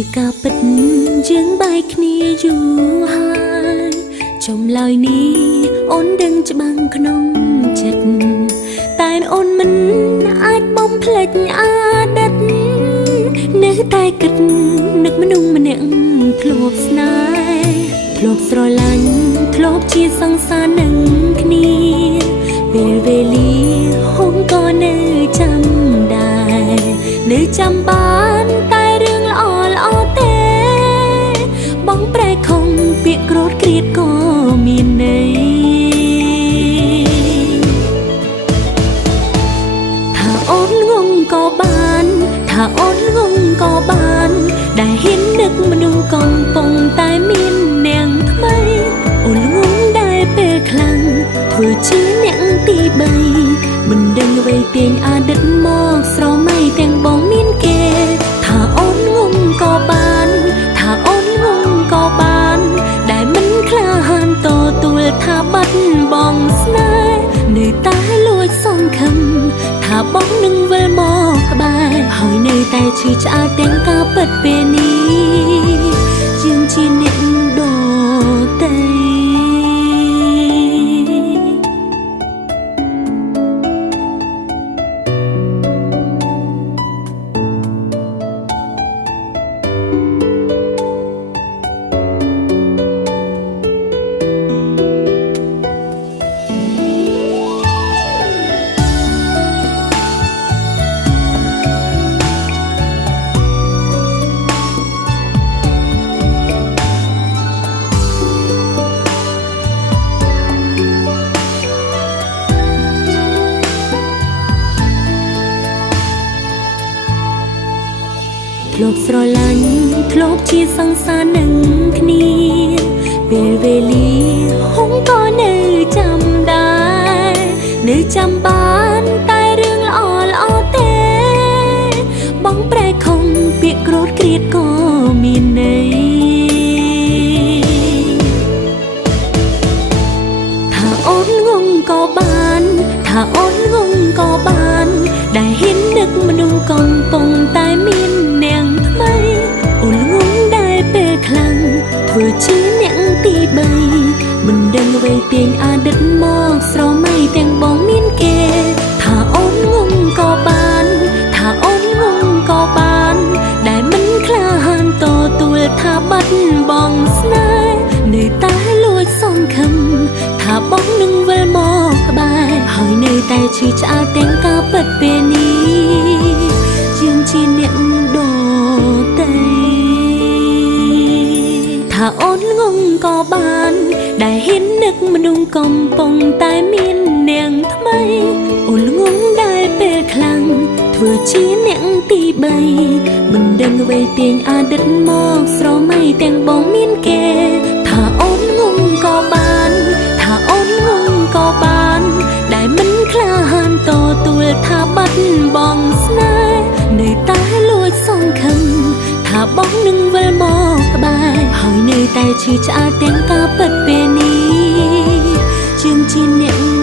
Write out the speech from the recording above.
ជាការពិតយើងបែកគ្នាយូរហើយចំឡើយនេះអូនដឹងច្បាំងក្នុងចិត្តតែអូនមិនអាចបំភ្លេចអាដិតនៅតែគិតនឹកមនុស្សម្នាក់ធ្លាប់ស្នេហ៍ធ្លាប់ស្រឡាញ់ធ្លាប់ជាសង្សារនឹងគ្នាពេលវេលាហូរក៏នៅចាំដែរនៅចាំបានតែរឿងល្អល្អទេបងប្រែខំពាក្យក្រោតក្រៀតក៏មានន័យថាអូនងងក៏បានថាអូនងងក៏បានដែលហ៊ាននឹកមនុស្សកំពុងតែមាននាងថ្មីអូនងងដែលពេលខ្លាំងធ្វើជាអ្នកទី3មិនដឹងអ្វីទាញអតីតមកស្រមៃទាំងបងមានគេថាអូនងងក៏បានថាអូនងងក៏បានដែលមិនក្លាហានតទួលថាបាត់បងស្នេហ៍នៅតែលួចសង្ឃឹមថាបងនឹងវិលមកក្បែរហើយនៅតែឈឺឆ្អាលទាំងការពិតពេលនេះជាងជាអ្នកដទៃធ្លាប់ស្រឡាញ់ធ្លាប់ជាសង្សារនឹងគ្នាពេលវេលាហុងក៏នៅចាំដែរនៅចាំបានតែរឿងល្អល្អទេបងប្រែខំពាក្យក្រោតក្រៀតក៏មានន័យថាអូនងងក៏បានថាអូនងងក៏បានដែលហ៊ាននឹកមនុស្សកំពុងតែមាននាងថ្មីអូនងងដែលពេលខ្លាំងធ្វើជាអ្នកទី3មិនដឹងអ្វីទាញអតីតមកស្រមៃទាំងបងមានគេថាអូនងងក៏បានថាអូនងងក៏បានដែលមិនក្លាហានតទួលថាបាត់បងស្នេហ៍នៅតែលួចសង្ឃឹមថាបងនឹងវិលមកក្បែរហើយនៅតែឈឺឆ្អាលទាំងការពិតពេលនេះជាងជាអ្នកដទៃថាអូនងងក៏បានដែលហ៊ាននឹកមនុស្សកំពុងតែមាននាងថ្មីអូនងងដែលពេលខ្លាំងធ្វើជាអ្នកទី3មិនដឹងអ្វីទាញអតីតមកស្រមៃទាំងបងមានគេថាអូនងងក៏បានថាអូនងងក៏បានដែលមិនក្លាហានតទួលថាបាត់បងស្នេហ៍នៅតែលួចសង្ឃឹមថាបងនឹងវិលមកក្បែរហើយនៅតែឈឺឆ្អាលទាំងការពិតពេលនេះជាងជាអ្នក